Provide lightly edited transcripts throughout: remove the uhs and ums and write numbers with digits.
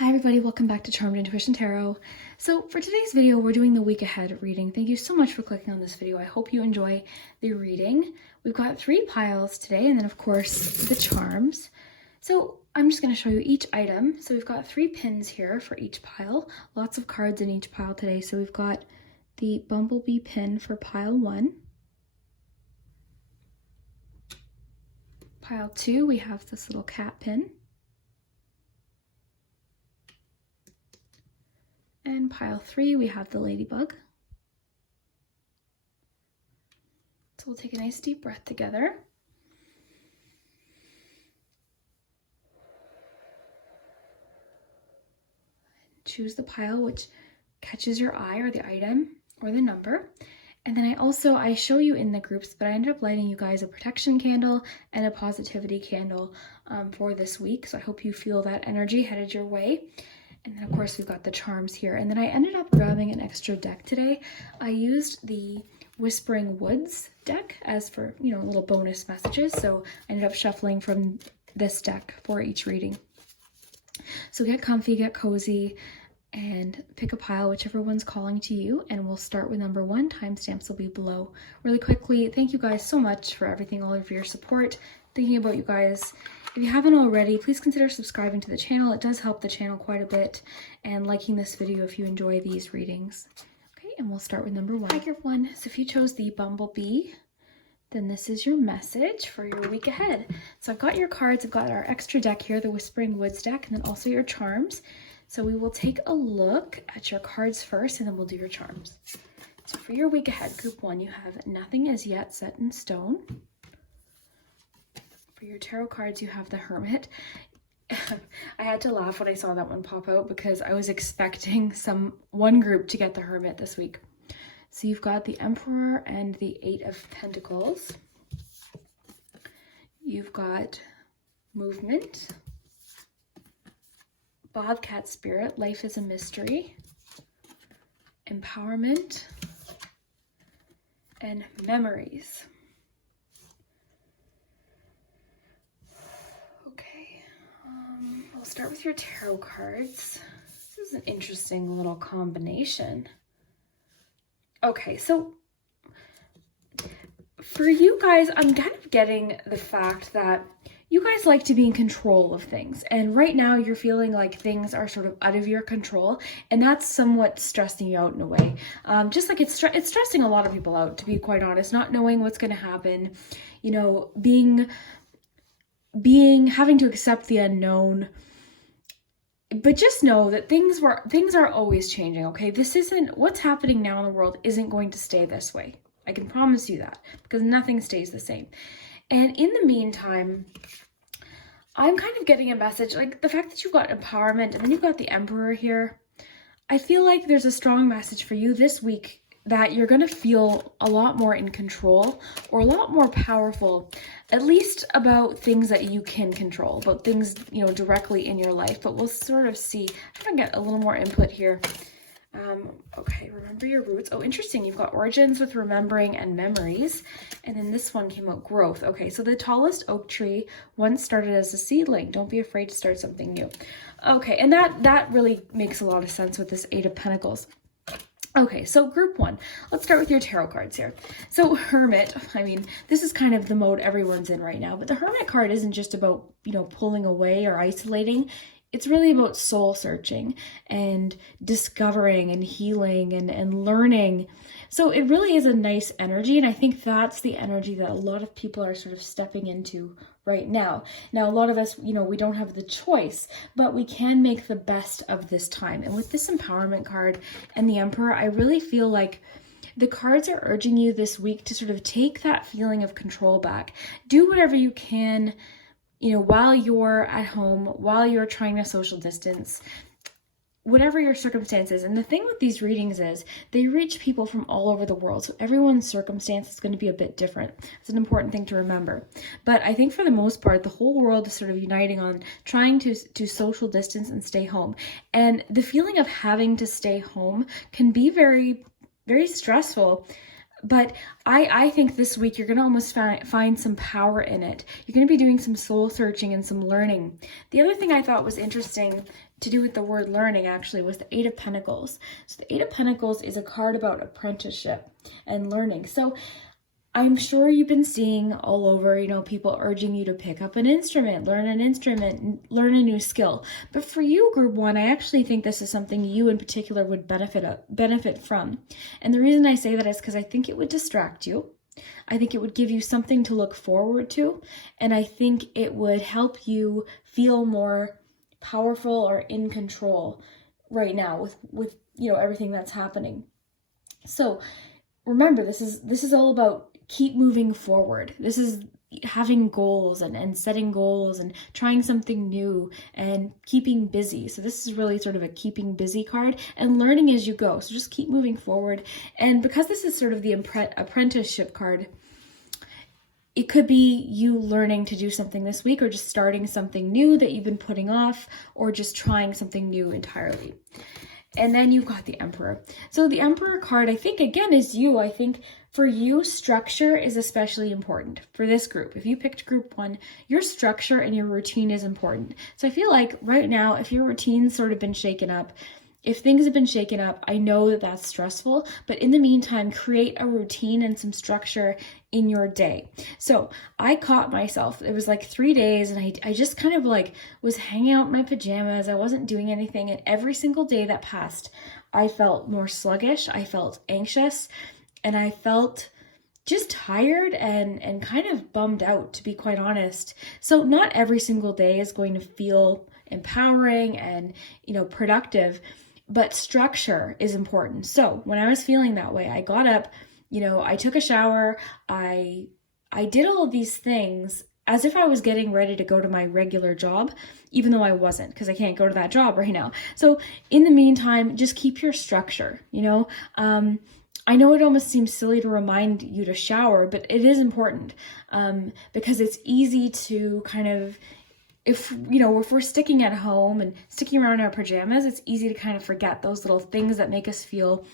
Hi everybody, welcome back to Charmed Intuition Tarot. So for today's video, we're doing the week ahead reading. Thank you so much for clicking on this video. I hope you enjoy the reading. We've got 3 piles today, and then of course the charms. So I'm just going to show you each item. So we've got 3 pins here for each pile. Lots of cards in each pile today. So we've got the bumblebee pin for pile 1. Pile 2, we have this little cat pin. And pile 3, we have the ladybug. So we'll take a nice deep breath together. Choose the pile which catches your eye, or the item, or the number. And then I show you in the groups, but I ended up lighting you guys a protection candle and a positivity candle for this week. So I hope you feel that energy headed your way. And then of course we've got the charms here. And then I ended up grabbing an extra deck today. I used the Whsipering Woods deck as for, little bonus messages. So I ended up shuffling from this deck for each reading. So get comfy, get cozy, and pick a pile, whichever one's calling to you. And we'll start with number 1. Timestamps will be below. Really quickly, thank you guys so much for everything, all of your support. Thinking about you guys. If you haven't already, please consider subscribing to the channel. It does help the channel quite a bit, and liking this video if you enjoy these readings. Okay, and we'll start with number 1. Tiger 1. So if you chose the bumblebee, then this is your message for your week ahead. So I've got your cards. I've got our extra deck here, the Whsipering Woods deck, and then also your charms. So we will take a look at your cards first, and then we'll do your charms. So for your week ahead, group 1, you have nothing as yet set in stone. For your tarot cards, you have the Hermit. I had to laugh when I saw that one pop out because I was expecting one group to get the Hermit this week. So you've got the Emperor and the 8 of Pentacles. You've got movement, Bobcat Spirit, life is a mystery, empowerment, and memories. We'll start with your tarot cards. This is an interesting little combination. Okay, so for you guys, I'm kind of getting the fact that you guys like to be in control of things. And right now you're feeling like things are sort of out of your control. And that's somewhat stressing you out in a way. Just like it's stressing a lot of people out, to be quite honest, not knowing what's going to happen, having to accept the unknown. But just know that things are always changing, okay? What's happening now in the world isn't going to stay this way. I can promise you that, because nothing stays the same. And in the meantime, I'm kind of getting a message, like the fact that you've got empowerment and then you've got the Emperor here. I feel like there's a strong message for you this week that you're going to feel a lot more in control, or a lot more powerful, at least about things that you can control, about things, directly in your life. But we'll sort of see. I'm going to get a little more input here. Okay, remember your roots. Oh, interesting. You've got origins with remembering and memories. And then this one came out, growth. Okay, so the tallest oak tree once started as a seedling. Don't be afraid to start something new. Okay, and that really makes a lot of sense with this 8 of Pentacles. Okay, so group 1, let's start with your tarot cards here. So Hermit, this is kind of the mode everyone's in right now, but the Hermit card isn't just about, pulling away or isolating. It's really about soul searching and discovering and healing and learning. So it really is a nice energy, and I think that's the energy that a lot of people are sort of stepping into right now. Now, a lot of us, we don't have the choice, but we can make the best of this time. And with this empowerment card and the Emperor, I really feel like the cards are urging you this week to sort of take that feeling of control back. Do whatever you can, while you're at home, while you're trying to social distance, whatever your circumstances. And the thing with these readings is they reach people from all over the world. So everyone's circumstance is going to be a bit different. It's an important thing to remember. But I think for the most part, the whole world is sort of uniting on trying to social distance and stay home. And the feeling of having to stay home can be very, very stressful. But I think this week you're going to almost find some power in it. You're going to be doing some soul searching and some learning. The other thing I thought was interesting to do with the word learning actually was the Eight of Pentacles. So the Eight of Pentacles is a card about apprenticeship and learning. So I'm sure you've been seeing all over, people urging you to pick up an instrument, learn a new skill. But for you, Group 1, I actually think this is something you in particular would benefit from. And the reason I say that is because I think it would distract you. I think it would give you something to look forward to. And I think it would help you feel more powerful or in control right now with everything that's happening. So remember, this is all about keep moving forward. This is having goals and setting goals and trying something new and keeping busy. So this is really sort of a keeping busy card and learning as you go. So just keep moving forward. And because this is sort of the apprenticeship card, it could be you learning to do something this week or just starting something new that you've been putting off or just trying something new entirely. And then you've got the Emperor. So the Emperor card, I think, again, is you. I think for you, structure is especially important for this group. If you picked Group 1, your structure and your routine is important. So I feel like right now, if your routine's sort of been shaken up, if things have been shaken up, I know that that's stressful, but in the meantime, create a routine and some structure in your day. So I caught myself, it was like 3 days and I just kind of like was hanging out in my pajamas. I wasn't doing anything. And every single day that passed, I felt more sluggish. I felt anxious and I felt just tired and kind of bummed out, to be quite honest. So not every single day is going to feel empowering and, productive. But structure is important. So when I was feeling that way, I got up, I took a shower, I did all of these things as if I was getting ready to go to my regular job, even though I wasn't, because I can't go to that job right now. So in the meantime, just keep your structure, I know it almost seems silly to remind you to shower, but it is important because it's easy to kind of, if we're sticking at home and sticking around in our pajamas, it's easy to kind of forget those little things that make us feel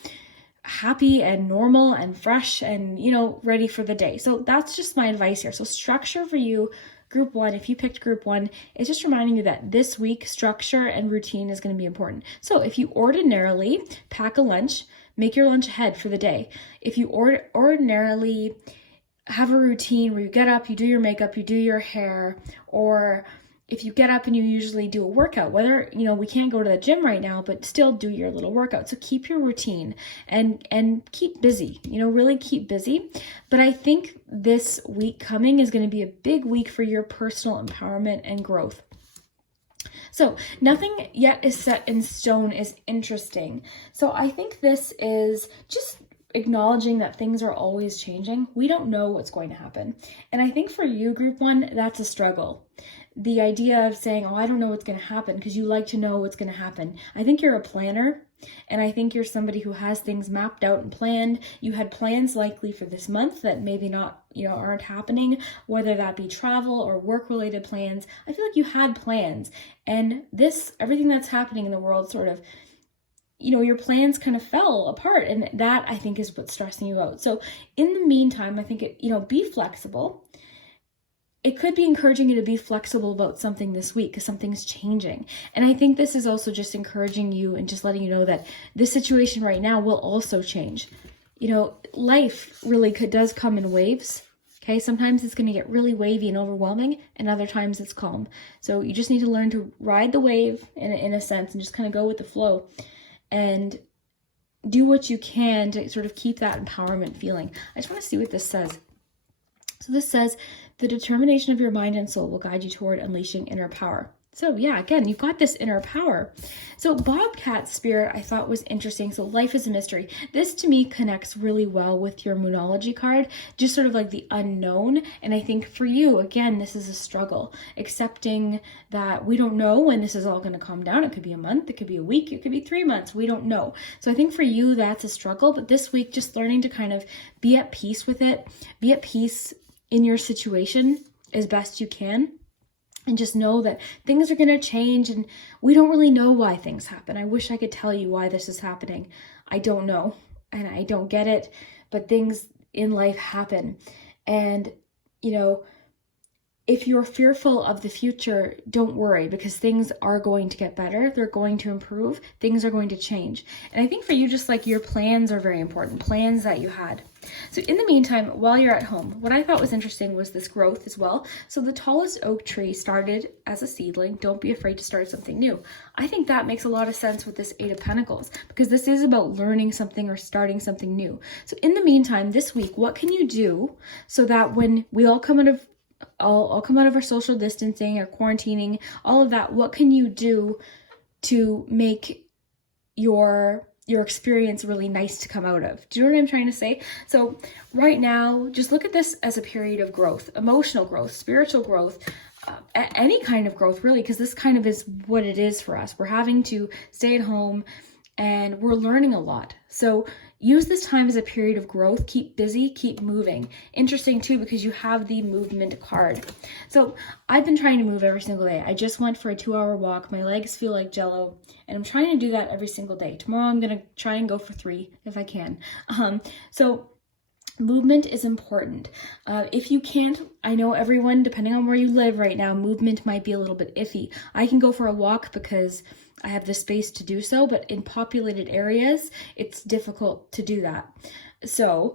happy and normal and fresh and, ready for the day. So that's just my advice here. So structure for you, Group 1, if you picked Group 1, it's just reminding you that this week structure and routine is going to be important. So if you ordinarily pack a lunch, make your lunch ahead for the day. If you ordinarily have a routine where you get up, you do your makeup, you do your hair, or if you get up and you usually do a workout, whether, we can't go to the gym right now, but still do your little workout. So keep your routine and keep busy, really keep busy. But I think this week coming is going to be a big week for your personal empowerment and growth. So nothing yet is set in stone is interesting. So I think this is just acknowledging that things are always changing. We don't know what's going to happen. And I think for you, Group 1, that's a struggle. The idea of saying, I don't know what's going to happen, because you like to know what's going to happen. I think you're a planner, and I think you're somebody who has things mapped out and planned. You had plans likely for this month that maybe not, aren't happening, whether that be travel or work-related plans. I feel like you had plans, and everything that's happening in the world sort of, your plans kind of fell apart, and that I think is what's stressing you out. So in the meantime, I think be flexible. It could be encouraging you to be flexible about something this week because something's changing. And I think this is also just encouraging you and just letting you know that this situation right now will also change. Life really does come in waves. Okay, sometimes it's going to get really wavy and overwhelming, and other times it's calm. So you just need to learn to ride the wave in a sense and just kind of go with the flow and do what you can to sort of keep that empowerment feeling. I just want to see what this says. So this says, the determination of your mind and soul will guide you toward unleashing inner power. So yeah, again, you've got this inner power. So Bobcat Spirit, I thought was interesting. So life is a mystery. This to me connects really well with your Moonology card, just sort of like the unknown. And I think for you, again, this is a struggle, accepting that we don't know when this is all going to calm down. It could be a month, it could be a week, it could be 3 months. We don't know. So I think for you, that's a struggle. But this week, just learning to kind of be at peace with it, be at peace in your situation as best you can. And just know that things are going to change and we don't really know why things happen. I wish I could tell you why this is happening. I don't know and I don't get it. But things, in life happen. And, you know, if you're fearful of the future, don't worry, because things are going to get better. They're going to improve. Things are going to change. And I think for you, just like your plans are very important, plans that you had. So in the meantime, while you're at home, what I thought was interesting was this growth as well. So the tallest oak tree started as a seedling. Don't be afraid to start something new. I think that makes a lot of sense with this Eight of Pentacles, because this is about learning something or starting something new. So in the meantime, this week, what can you do so that when we all come out of I'll come out of our social distancing or quarantining, all of that, what can you do to make your experience really nice to come out of? Do you know what I'm trying to say? So right now, just look at this as a period of growth, emotional growth, spiritual growth, any kind of growth really, because this kind of is what it is for us. We're having to stay at home and we're learning a lot. So use this time as a period of growth. Keep busy, keep moving. Interesting too, because you have the movement card. So I've been trying to move every single day. I just went for a 2-hour walk. My legs feel like jello, and I'm trying to do that every single day. Tomorrow I'm going to try and go for 3 if I can. So movement is important. If you can't, I know everyone, depending on where you live right now, movement might be a little bit iffy. I can go for a walk because I have the space to do so, but in populated areas, it's difficult to do that. So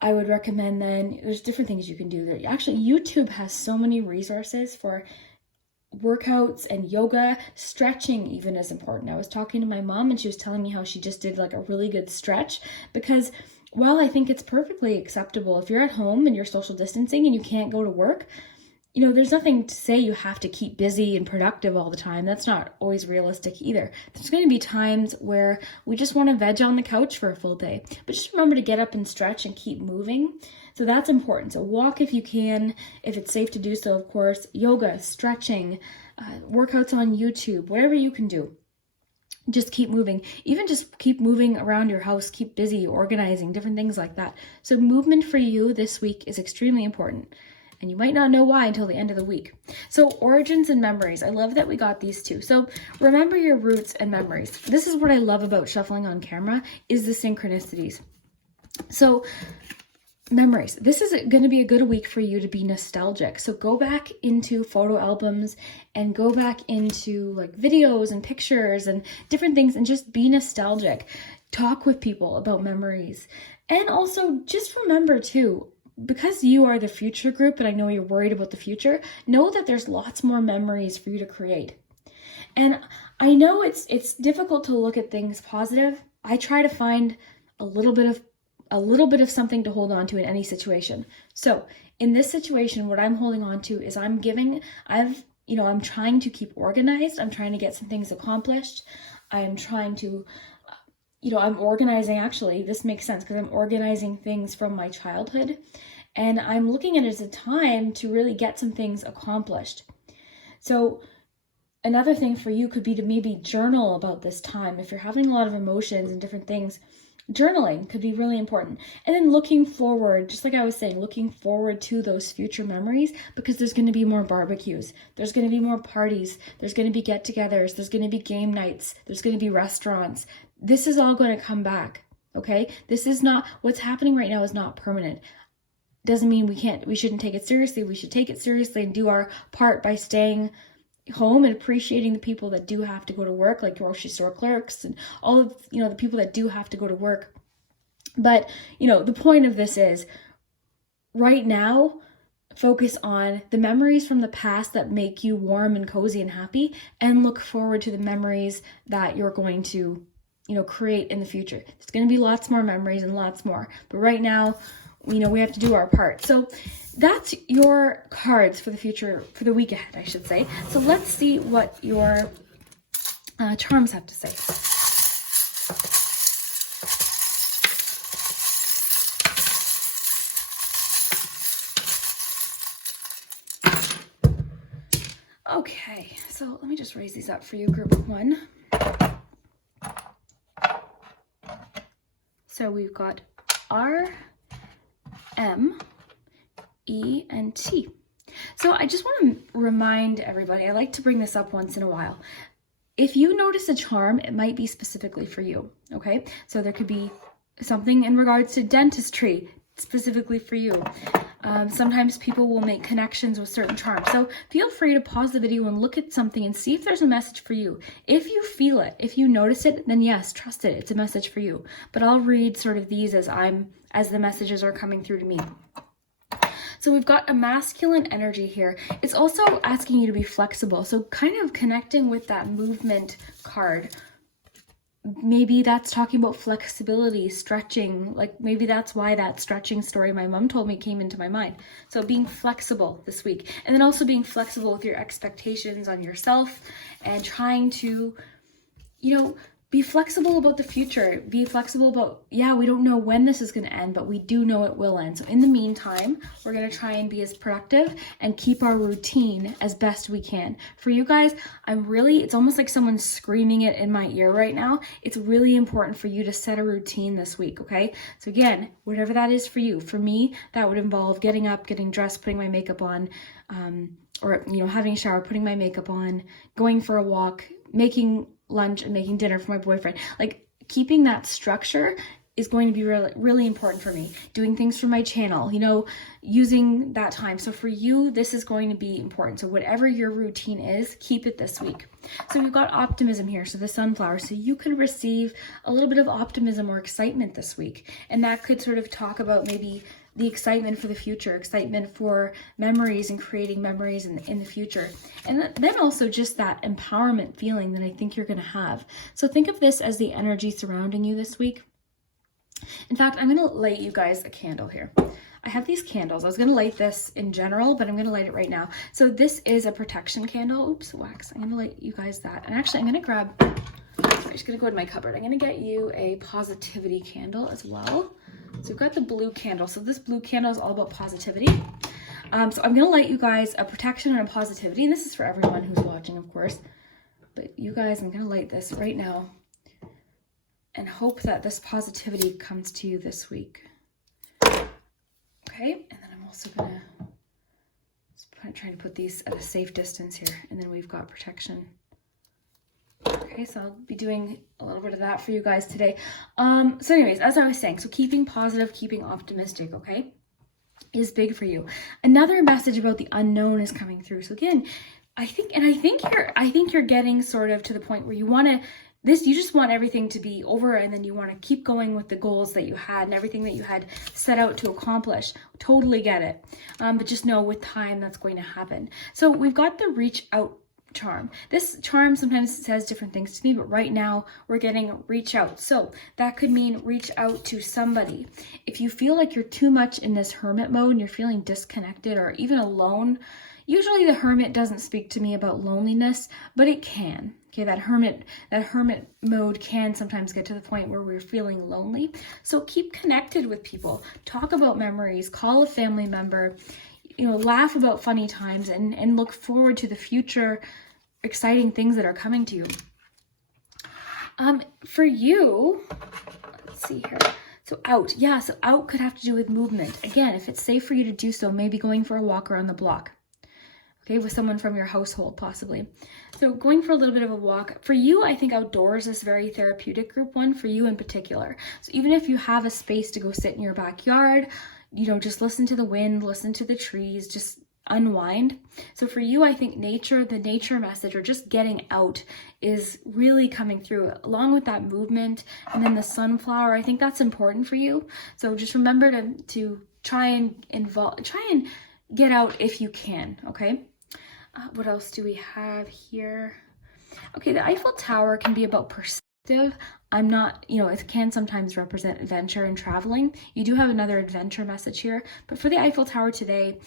I would recommend then, there's different things you can do there. Actually, YouTube has so many resources for workouts and yoga. Stretching even is important. I was talking to my mom and she was telling me how she just did like a really good stretch, because while I think it's perfectly acceptable if you're at home and you're social distancing and you can't go to work, you know, there's nothing to say you have to keep busy and productive all the time. That's not always realistic either. There's going to be times where we just want to veg on the couch for a full day. But just remember to get up and stretch and keep moving. So that's important. So walk if you can, if it's safe to do so, of course. Yoga, stretching, workouts on YouTube, whatever you can do. Just keep moving. Even just keep moving around your house, keep busy, organizing, different things like that. So movement for you this week is extremely important. And you might not know why until the end of the week. So origins and memories. I love that we got these two. So remember your roots and memories. This is what I love about shuffling on camera, is the synchronicities. So memories. This is going to be a good week for you to be nostalgic. So go back into photo albums and go back into like videos and pictures and different things and just be nostalgic. Talk with people about memories. And also just remember too, because you are the future group and I know you're worried about the future, know that there's lots more memories for you to create. And I know it's difficult to look at things positive. I try to find a little bit of something to hold on to in any situation. So in this situation, what I'm holding on to is I'm trying to keep organized. I'm trying to get some things accomplished. I'm trying to, I'm organizing, actually, this makes sense because I'm organizing things from my childhood, and I'm looking at it as a time to really get some things accomplished. So another thing for you could be to maybe journal about this time. If you're having a lot of emotions and different things, journaling could be really important. And then looking forward, just like I was saying, looking forward to those future memories, because there's going to be more barbecues, there's going to be more parties, there's going to be get-togethers, there's going to be game nights, there's going to be restaurants. This is all going to come back, okay? This is not, what's happening right now is not permanent. Doesn't mean we shouldn't take it seriously. We should take it seriously and do our part by staying home and appreciating the people that do have to go to work, like grocery store clerks and all of, the people that do have to go to work. But, the point of this is right now, focus on the memories from the past that make you warm and cozy and happy, and look forward to the memories that you're going to, create in the future. There's going to be lots more memories and lots more. But right now, we have to do our part. So that's your cards for the future, for the week ahead, I should say. So let's see what your charms have to say. Okay, so let me just raise these up for you, group 1. So we've got R, M, E, and T. So I just want to remind everybody, I like to bring this up once in a while. If you notice a charm, it might be specifically for you, okay? So there could be something in regards to dentistry, specifically for you. Sometimes people will make connections with certain charms. So feel free to pause the video and look at something and see if there's a message for you. If you feel it, if you notice it, then yes, trust it. It's a message for you. But I'll read sort of these as the messages are coming through to me. So we've got a masculine energy here. It's also asking you to be flexible. So kind of connecting with that movement card. Maybe that's talking about flexibility, stretching, like maybe that's why that stretching story my mom told me came into my mind. So being flexible this week, and then also being flexible with your expectations on yourself and trying to, be flexible about the future. Be flexible about, we don't know when this is going to end, but we do know it will end. So in the meantime, we're going to try and be as productive and keep our routine as best we can. For you guys, it's almost like someone's screaming it in my ear right now. It's really important for you to set a routine this week, okay? So again, whatever that is for you. For me, that would involve getting up, getting dressed, putting my makeup on, or having a shower, putting my makeup on, going for a walk, making lunch and making dinner for my boyfriend. Like keeping that structure is going to be really, really important for me. Doing things for my channel, using that time. So for you, this is going to be important. So whatever your routine is, keep it this week. So we've got optimism here. So the sunflower. So you could receive a little bit of optimism or excitement this week. And that could sort of talk about maybe the excitement for the future, excitement for memories and creating memories in the future. And then also just that empowerment feeling that I think you're going to have. So think of this as the energy surrounding you this week. In fact, I'm going to light you guys a candle here. I have these candles. I was going to light this in general, but I'm going to light it right now. So this is a protection candle. Oops, wax. I'm going to light you guys that. And actually, I'm going to grab, I'm just going to go to my cupboard. I'm going to get you a positivity candle as well. So we've got the blue candle. So this blue candle is all about positivity. So I'm going to light you guys a protection and a positivity. And this is for everyone who's watching, of course. But you guys, I'm going to light this right now and hope that this positivity comes to you this week. Okay. And then I'm also going to try to put these at a safe distance here. And then we've got protection. Okay, so I'll be doing a little bit of that for you guys today. So anyways, as I was saying, so keeping positive, keeping optimistic, okay, is big for you. Another message about the unknown is coming through. So again, I think you're getting sort of to the point where you just want everything to be over, and then you want to keep going with the goals that you had and everything that you had set out to accomplish. Totally get it. But just know with time that's going to happen. So we've got the reach out charm. This charm sometimes says different things to me, but right now we're getting reach out. So that could mean reach out to somebody. If you feel like you're too much in this hermit mode and you're feeling disconnected or even alone, usually the hermit doesn't speak to me about loneliness, but it can. Okay, that hermit mode can sometimes get to the point where we're feeling lonely. So keep connected with people. Talk about memories, call a family member, laugh about funny times and look forward to the future exciting things that are coming to you. For you, let's see here. So out. Yeah, so out could have to do with movement. Again, if it's safe for you to do so, maybe going for a walk around the block. Okay, with someone from your household, possibly. So going for a little bit of a walk. For you, I think outdoors is very therapeutic, group one, for you in particular. So even if you have a space to go sit in your backyard, just listen to the wind, listen to the trees, just unwind. So for you, I think the nature message or just getting out is really coming through along with that movement. And then the sunflower, I think that's important for you. So just remember to try and get out if you can. Okay. What else do we have here? Okay. The Eiffel Tower can be about perspective. I'm not, it can sometimes represent adventure and traveling. You do have another adventure message here, but for the Eiffel Tower today,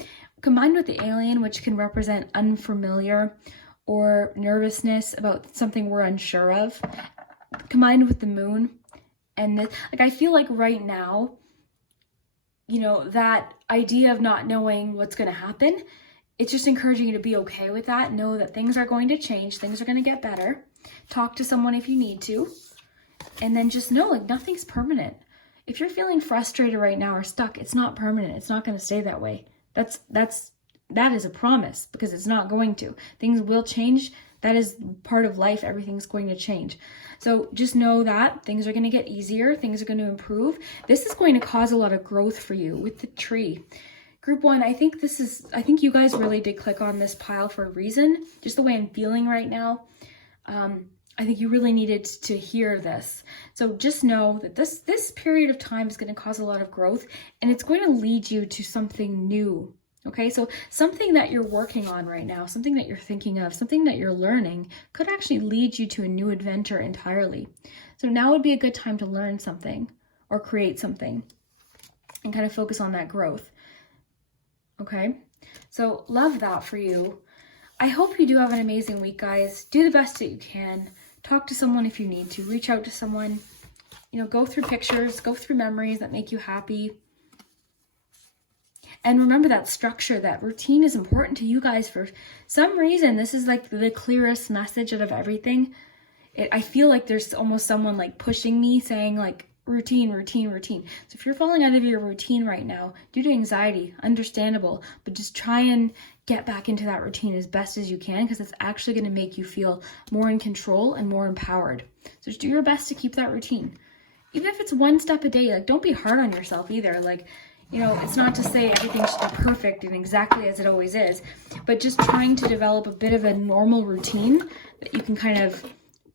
combined with the alien, which can represent unfamiliar or nervousness about something we're unsure of, combined with the moon, and I feel like right now, that idea of not knowing what's going to happen, it's just encouraging you to be okay with that. Know that things are going to change, things are going to get better. Talk to someone if you need to. And then just know, nothing's permanent. If you're feeling frustrated right now or stuck, it's not permanent. It's not going to stay that way. That is a promise, because it's not going to. Things will change. That is part of life. Everything's going to change. So just know that things are going to get easier. Things are going to improve. This is going to cause a lot of growth for you with the tree. Group 1, I think you guys really did click on this pile for a reason. Just the way I'm feeling right now. I think you really needed to hear this. So just know that this period of time is going to cause a lot of growth, and it's going to lead you to something new. Okay, so something that you're working on right now, something that you're thinking of, something that you're learning could actually lead you to a new adventure entirely. So now would be a good time to learn something or create something and kind of focus on that growth. Okay, so love that for you. I hope you do have an amazing week, guys. Do the best that you can. Talk to someone if you need to. Reach out to someone. You know, go through pictures, go through memories that make you happy. And remember that structure, that routine is important to you guys. For some reason, this is like the clearest message out of everything. I feel like there's almost someone like pushing me saying like routine, routine, routine. So if you're falling out of your routine right now due to anxiety, understandable, but just try and get back into that routine as best as you can, because it's actually going to make you feel more in control and more empowered. So just do your best to keep that routine. Even if it's one step a day, like don't be hard on yourself either. Like, you know, it's not to say everything should be perfect and exactly as it always is, but just trying to develop a bit of a normal routine that you can kind of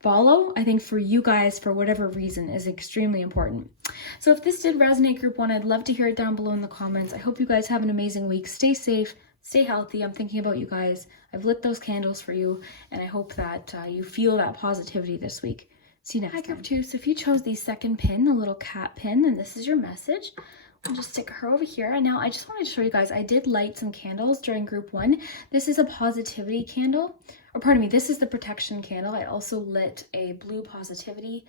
follow, I think for you guys, for whatever reason, is extremely important. So if this did resonate, Group 1, I'd love to hear it down below in the comments. I hope you guys have an amazing week. Stay safe, stay healthy. I'm thinking about you guys. I've lit those candles for you, and I hope that you feel that positivity this week. See you next time. Hi, Group 2. So if you chose the second pin, the little cat pin, then this is your message. I'll just stick her over here. And now I just wanted to show you guys, I did light some candles during Group 1. This is a positivity candle, or pardon me, this is the protection candle. I also lit a blue positivity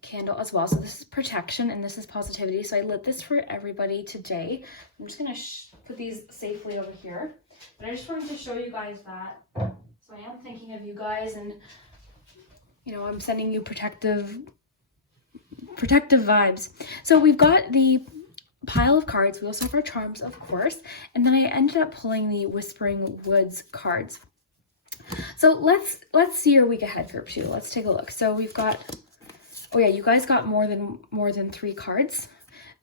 candle as well. So this is protection and this is positivity. So I lit this for everybody today. I'm just gonna put these safely over here. But I just wanted to show you guys that. So I am thinking of you guys, and you know, I'm sending you protective vibes. So we've got the pile of cards. We also have our charms, of course. And then I ended up pulling the Whsipering Woods cards. So let's see your week ahead, Group 2. Let's take a look. So we've got, oh yeah, you guys got more than 3 cards.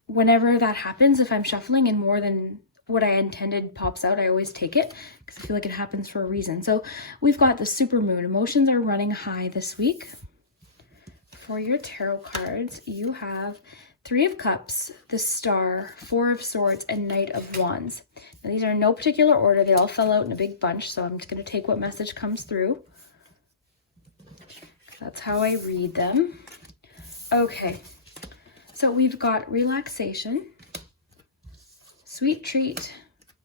Whenever that happens, if I'm shuffling and more than what I intended pops out, I always take it because I feel like it happens for a reason. So we've got the supermoon. Emotions are running high this week. For your tarot cards, you have 3 of Cups, the Star, 4 of Swords, and Knight of Wands. Now these are in no particular order. They all fell out in a big bunch, so I'm just going to take what message comes through. That's how I read them. Okay, so we've got relaxation, sweet treat,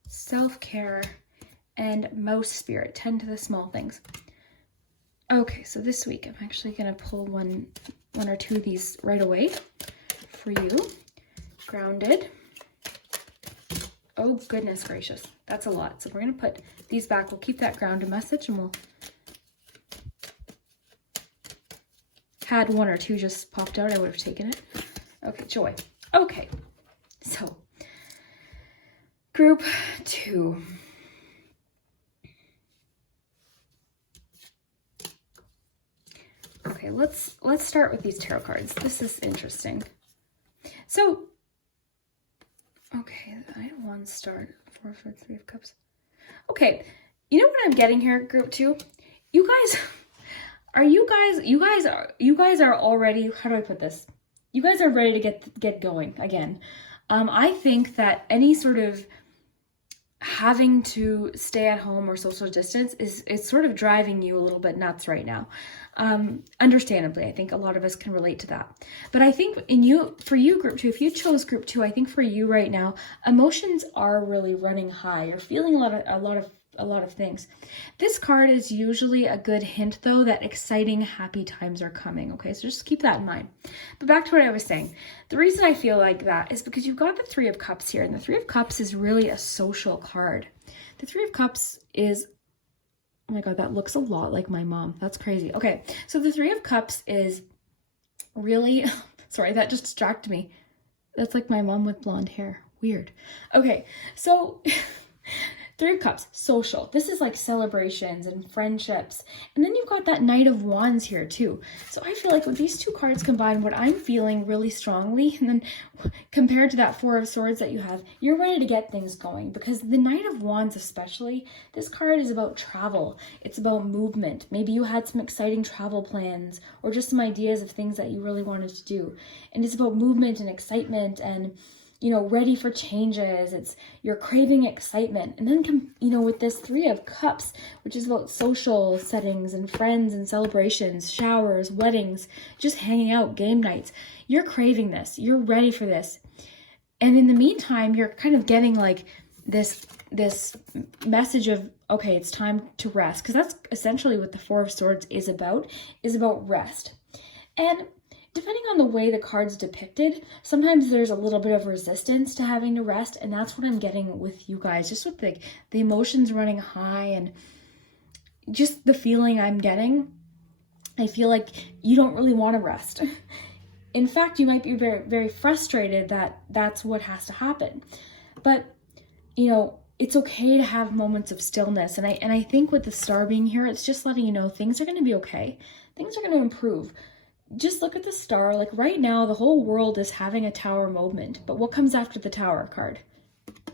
self-care, and mouse spirit. Tend to the small things. Okay, so this week I'm actually going to pull one or two of these right away for you. Grounded. Oh, goodness gracious. That's a lot. So we're going to put these back. We'll keep that grounded message, and we'll... Had 1 or 2 just popped out, I would have taken it. Okay, joy. Okay, so Group 2. Okay, let's start with these tarot cards. This is interesting. So, okay, I don't want to start 4 for 3 of Cups. Okay, you know what I'm getting here, Group 2? You guys are already, how do I put this? You guys are ready to get going again. I think that any sort of having to stay at home or social distance is sort of driving you a little bit nuts right now. Understandably, I think a lot of us can relate to that. But I think for you, Group 2, if you chose Group 2, I think for you right now, emotions are really running high. You're feeling a lot of things. This card is usually a good hint, though, that exciting, happy times are coming. Okay, so just keep that in mind. But back to what I was saying. The reason I feel like that is because you've got the 3 of Cups here, and the 3 of Cups is really a social card. The 3 of Cups is, oh my God, that looks a lot like my mom. That's crazy. Okay, so the 3 of Cups is really, sorry, that just distracted me. That's like my mom with blonde hair. Weird. Okay, so Three of Cups, social. This is like celebrations and friendships. And then you've got that Knight of Wands here too. So I feel like with these two cards combined, what I'm feeling really strongly, and then compared to that Four of Swords that you have, you're ready to get things going, because the Knight of Wands especially, this card is about travel. It's about movement. Maybe you had some exciting travel plans or just some ideas of things that you really wanted to do. And it's about movement and excitement and, you know, ready for changes. You're craving excitement. And then, you know, with this Three of Cups, which is about social settings and friends and celebrations, showers, weddings, just hanging out, game nights, you're craving this. You're ready for this. And in the meantime, you're kind of getting like this message of, okay, it's time to rest. Because that's essentially what the Four of Swords is about rest. And depending on the way the card's depicted, sometimes there's a little bit of resistance to having to rest, and that's what I'm getting with you guys, just with the emotions running high and just the feeling I'm getting. I feel like you don't really want to rest. In fact, you might be very, very frustrated that that's what has to happen. But, you know, it's okay to have moments of stillness, and I think with the Star being here, it's just letting you know things are going to be okay. Things are going to improve. Just look at the Star. Like right now, the whole world is having a Tower moment. But what comes after the Tower card?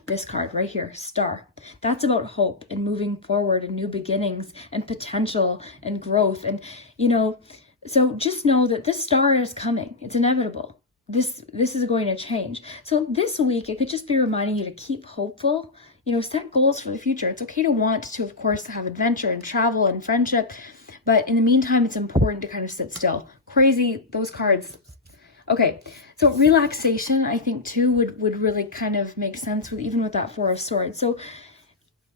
This card right here, Star. That's about hope and moving forward and new beginnings and potential and growth. And, you know, so just know that this Star is coming. It's inevitable. This is going to change. So this week, it could just be reminding you to keep hopeful. You know, set goals for the future. It's okay to want to, of course, have adventure and travel and friendship. But in the meantime, it's important to kind of sit still. Crazy, those cards. Okay, so relaxation, I think too, would really kind of make sense with even with that Four of Swords. So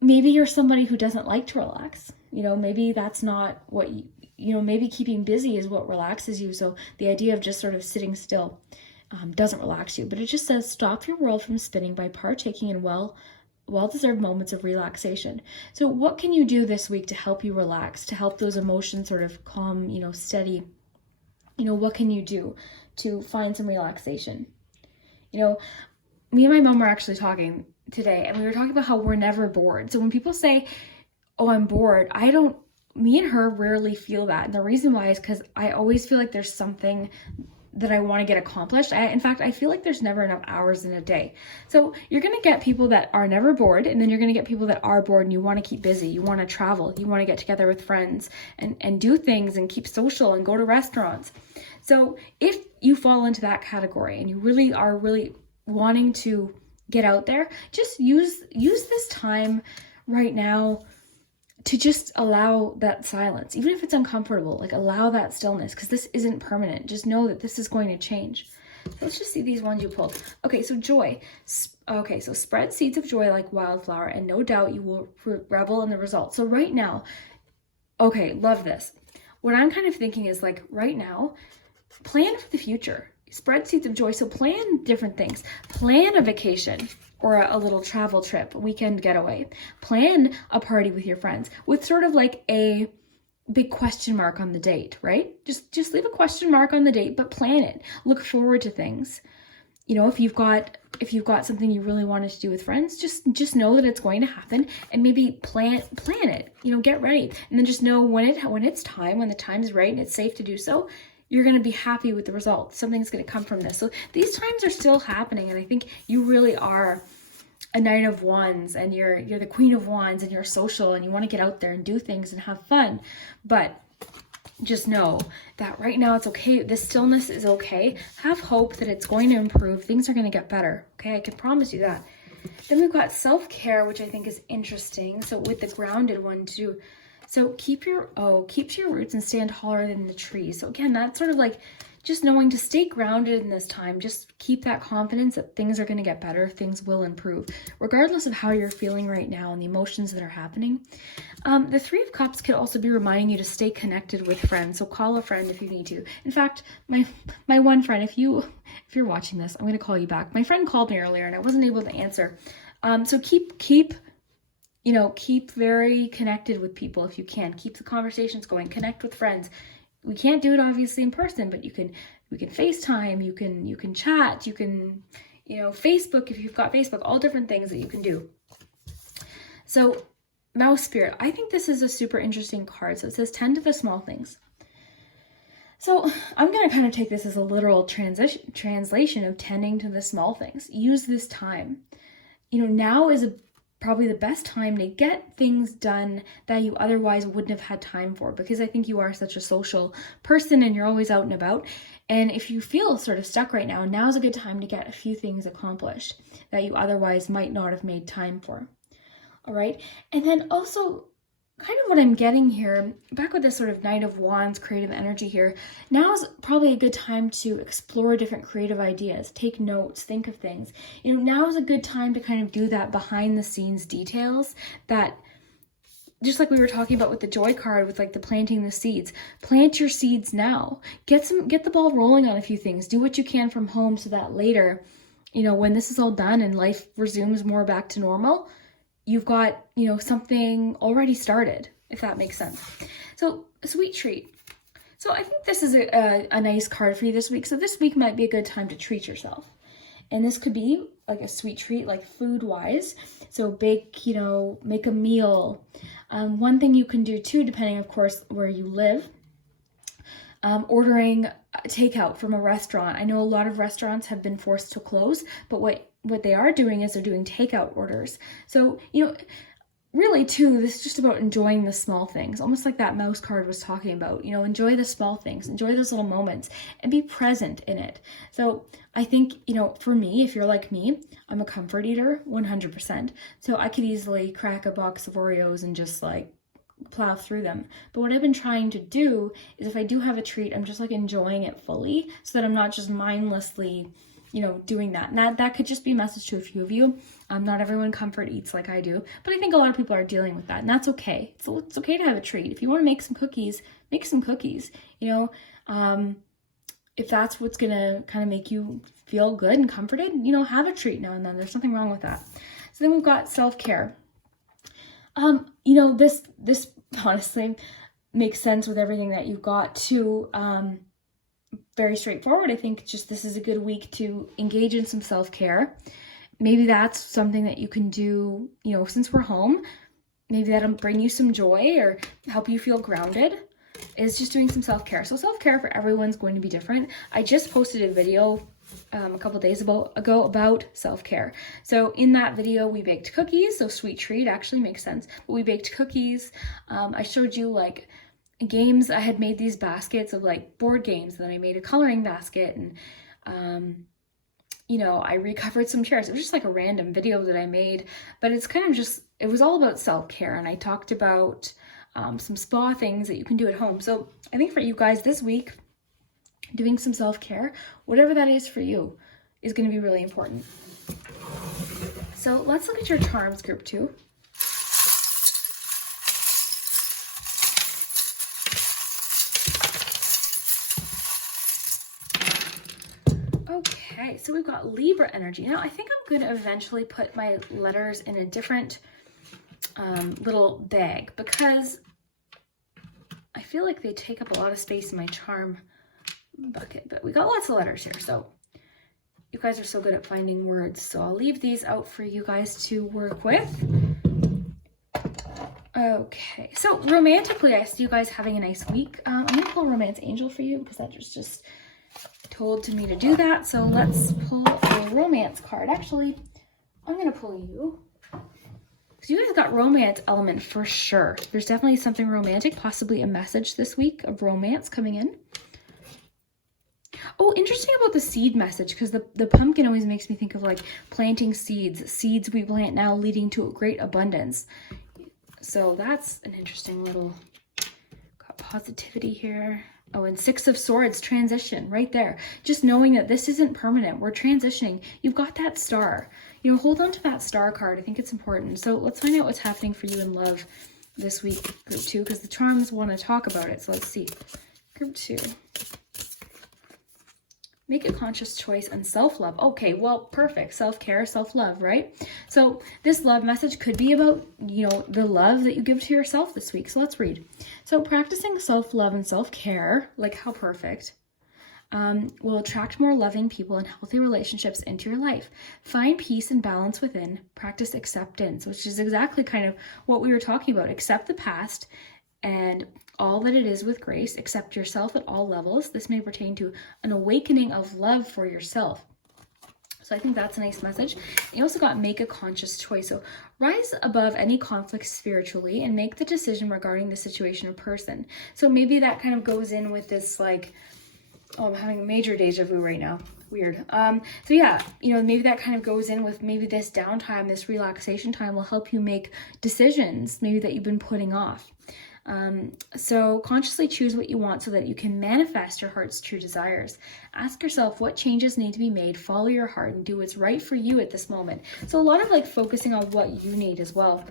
maybe you're somebody who doesn't like to relax. You know, maybe that's not what you know, maybe keeping busy is what relaxes you. So the idea of just sort of sitting still doesn't relax you. But it just says stop your world from spinning by partaking in well-deserved moments of relaxation. So what can you do this week to help you relax, to help those emotions sort of calm, you know, steady? You know, what can you do to find some relaxation? You know, me and my mom were actually talking today, and we were talking about how we're never bored. So when people say, oh, I'm bored, me and her rarely feel that. And the reason why is because I always feel like there's something that I want to get accomplished. In fact, I feel like there's never enough hours in a day. So you're going to get people that are never bored, and then you're going to get people that are bored and you want to keep busy. You want to travel. You want to get together with friends and do things and keep social and go to restaurants. So if you fall into that category and you really are wanting to get out there, just use this time right now to just allow that silence, even if it's uncomfortable, like allow that stillness, because this isn't permanent. Just know that this is going to change. So let's just see these ones you pulled. Okay, so joy. Okay, so spread seeds of joy like wildflower, and no doubt you will revel in the results. So right now, okay, love this. What I'm kind of thinking is like right now, plan for the future. Spread seeds of joy. So plan different things. Plan a vacation or a little travel trip, a weekend getaway. Plan a party with your friends with sort of like a big question mark on the date, right? Just leave a question mark on the date, but plan it. Look forward to things. You know, if you've got something you really wanted to do with friends, just know that it's going to happen, and maybe plan it. You know, get ready, and then just know when it's time, when the time's right and it's safe to do so, you're going to be happy with the results. Something's going to come from this. So these times are still happening, and I think you really are a Knight of Wands, and you're the Queen of Wands, and you're social, and you want to get out there and do things and have fun. But just know that right now it's okay. This stillness is okay. Have hope that it's going to improve. Things are going to get better. Okay, I can promise you that. Then we've got self-care, which I think is interesting. So with the grounded one too. So keep to your roots and stand taller than the trees. So again, that's sort of like just knowing to stay grounded in this time. Just keep that confidence that things are going to get better. Things will improve, regardless of how you're feeling right now and the emotions that are happening. The Three of Cups could also be reminding you to stay connected with friends. So call a friend if you need to. In fact, my one friend, if you're watching this, I'm going to call you back. My friend called me earlier and I wasn't able to answer. So keep very connected with people if you can. Keep the conversations going. Connect with friends. We can't do it obviously in person, but we can FaceTime, you can chat, you can, Facebook if you've got Facebook, all different things that you can do. So Mouse Spirit, I think this is a super interesting card. So it says tend to the small things. So I'm going to kind of take this as a literal translation of tending to the small things. Use this time. Now is probably the best time to get things done that you otherwise wouldn't have had time for, because I think you are such a social person and you're always out and about. And if you feel sort of stuck right now, now's a good time to get a few things accomplished that you otherwise might not have made time for. All right. And then also kind of what I'm getting here, back with this sort of Knight of Wands creative energy here, now is probably a good time to explore different creative ideas, take notes, think of things. Now is a good time to kind of do that behind the scenes details that, just like we were talking about with the joy card, with like the planting the seeds. Plant your seeds now. Get the ball rolling on a few things. Do what you can from home so that later, when this is all done and life resumes more back to normal, you've got, something already started, if that makes sense. So a sweet treat. So I think this is a nice card for you this week. So this week might be a good time to treat yourself. And this could be like a sweet treat, like food-wise. So bake, make a meal. One thing you can do too, depending, of course, where you live, ordering takeout from a restaurant. I know a lot of restaurants have been forced to close, but what they are doing is they're doing takeout orders. So, really too, this is just about enjoying the small things, almost like that mouse card was talking about. Enjoy the small things, enjoy those little moments, and be present in it. So I think, for me, if you're like me, I'm a comfort eater, 100%. So I could easily crack a box of Oreos and just like plow through them. But what I've been trying to do is, if I do have a treat, I'm just like enjoying it fully, so that I'm not just mindlessly doing that. And that could just be a message to a few of you. Not everyone comfort eats like I do, but I think a lot of people are dealing with that, and that's okay. It's okay to have a treat. If you want to make some cookies, make some cookies. If that's what's gonna kind of make you feel good and comforted, have a treat now and then. There's nothing wrong with that. So then we've got self-care. This honestly makes sense with everything that you've got too. Very straightforward. I think just this is a good week to engage in some self-care. Maybe that's something that you can do, since we're home. Maybe that'll bring you some joy or help you feel grounded, is just doing some self-care. So self-care for everyone's going to be different. I just posted a video a couple days ago about self-care. So in that video, we baked cookies. So sweet treat actually makes sense. But we baked cookies. I showed you like games. I had made these baskets of like board games, and then I made a coloring basket, and I recovered some chairs. It was just like a random video that I made, but it's kind of just, it was all about self-care, and I talked about some spa things that you can do at home. So I think for you guys this week, doing some self-care, whatever that is for you, is going to be really important. So let's look at your charms, group 2. Okay, so we've got Libra energy. Now, I think I'm going to eventually put my letters in a different little bag, because I feel like they take up a lot of space in my charm bucket. But we got lots of letters here, so you guys are so good at finding words. So I'll leave these out for you guys to work with. Okay, so romantically, I see you guys having a nice week. I'm going to pull Romance Angel for you, because that was just told to me to do that. So let's pull a romance card. Actually, I'm going to pull you, because you guys got romance element for sure. There's definitely something romantic, possibly a message this week of romance coming in. Oh, interesting about the seed message, because the pumpkin always makes me think of like planting seeds. Seeds we plant now leading to a great abundance. So that's an interesting little, got positivity here. Oh, and 6 of Swords, transition, right there. Just knowing that this isn't permanent. We're transitioning. You've got that star. Hold on to that star card. I think it's important. So let's find out what's happening for you in love this week, group 2, because the charms want to talk about it. So let's see. Group 2. Make a conscious choice and self-love. Okay, well, perfect. Self-care, self-love, right? So this love message could be about, the love that you give to yourself this week. So let's read. So practicing self-love and self-care, like how perfect. will attract more loving people and healthy relationships into your life. Find peace and balance within. Practice acceptance, which is exactly kind of what we were talking about. Accept the past and all that it is with grace. Accept yourself at all levels. This may pertain to an awakening of love for yourself. So I think that's a nice message. You also got make a conscious choice. So rise above any conflict spiritually and make the decision regarding the situation or person. So maybe that kind of goes in with this like, oh, I'm having a major deja vu right now. Weird. So yeah, maybe that kind of goes in with maybe this downtime, this relaxation time will help you make decisions maybe that you've been putting off. So consciously choose what you want so that you can manifest your heart's true desires. Ask yourself what changes need to be made, follow your heart and do what's right for you at this moment. So a lot of like focusing on what you need as well.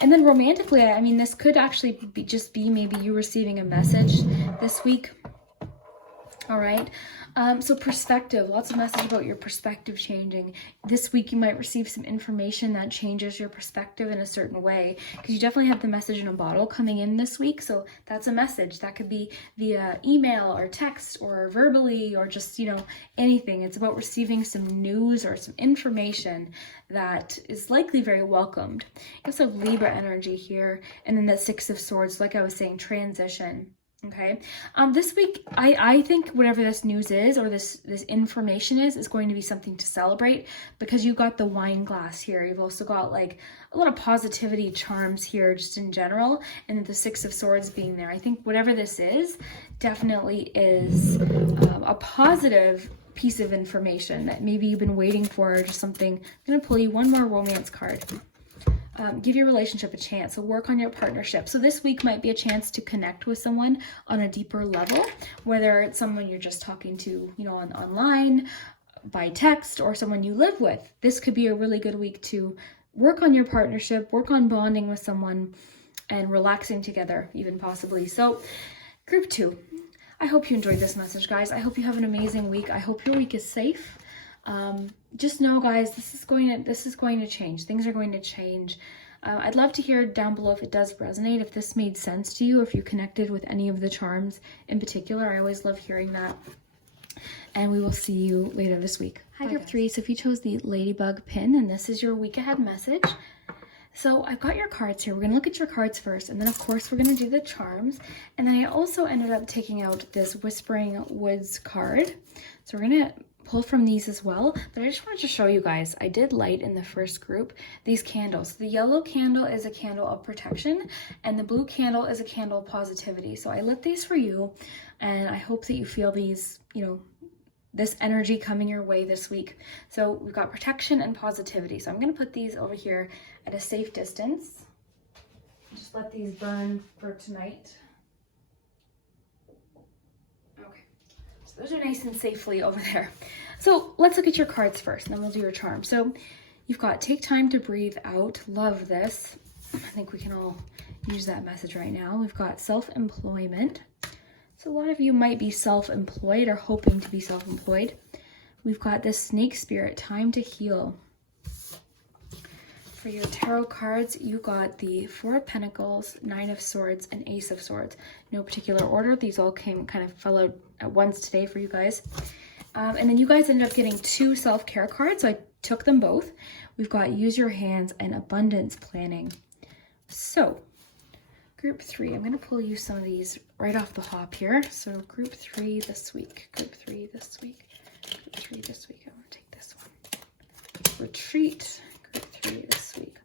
And then romantically, I mean, this could actually be maybe you receiving a message this week. All right. So perspective, lots of message about your perspective changing. This week you might receive some information that changes your perspective in a certain way, because you definitely have the message in a bottle coming in this week. So that's a message that could be via email or text or verbally or just, anything. It's about receiving some news or some information that is likely very welcomed. You also have Libra energy here. And then the Six of Swords, like I was saying, transition. Okay. This week, I think whatever this news is or this information is going to be something to celebrate, because you've got the wine glass here. You've also got like a lot of positivity charms here just in general. And the Six of Swords being there. I think whatever this is definitely is a positive piece of information that maybe you've been waiting for or just something. I'm going to pull you one more romance card. Give your relationship a chance. So work on your partnership. So this week might be a chance to connect with someone on a deeper level, whether it's someone you're just talking to, online, by text, or someone you live with. This could be a really good week to work on your partnership, work on bonding with someone and relaxing together, even possibly. So group 2, I hope you enjoyed this message, guys. I hope you have an amazing week. I hope your week is safe. Just know, guys, this is going to change. Things are going to change. I'd love to hear down below if it does resonate, if this made sense to you, if you connected with any of the charms in particular. I always love hearing that. And we will see you later this week. Hi, group 3. So if you chose the Ladybug pin, and this is your week ahead message. So I've got your cards here. We're going to look at your cards first, and then of course we're going to do the charms. And then I also ended up taking out this Whsipering Woods card. So we're going to pull from these as well, but I just wanted to show you guys, I did light in the first group these candles. The yellow candle is a candle of protection and the blue candle is a candle of positivity. So I lit these for you and I hope that you feel these, this energy coming your way this week. So we've got protection and positivity. So I'm going to put these over here at a safe distance. Just let these burn for tonight. Those are nice and safely over there. So let's look at your cards first and then we'll do your charm. So you've got take time to breathe out. Love this. I think we can all use that message right now. We've got self-employment. So a lot of you might be self-employed or hoping to be self-employed. We've got this snake spirit, time to heal. For your tarot cards, you got the Four of Pentacles, Nine of Swords, and Ace of Swords. No particular order. These all kind of fell out at once today for you guys. And then you guys ended up getting 2 self-care cards, so I took them both. We've got Use Your Hands and Abundance Planning. So, group 3, I'm going to pull you some of these right off the hop here. So, group 3 this week, group 3 this week, group 3 this week. I'm going to take this one. Retreat. Group 3 this week.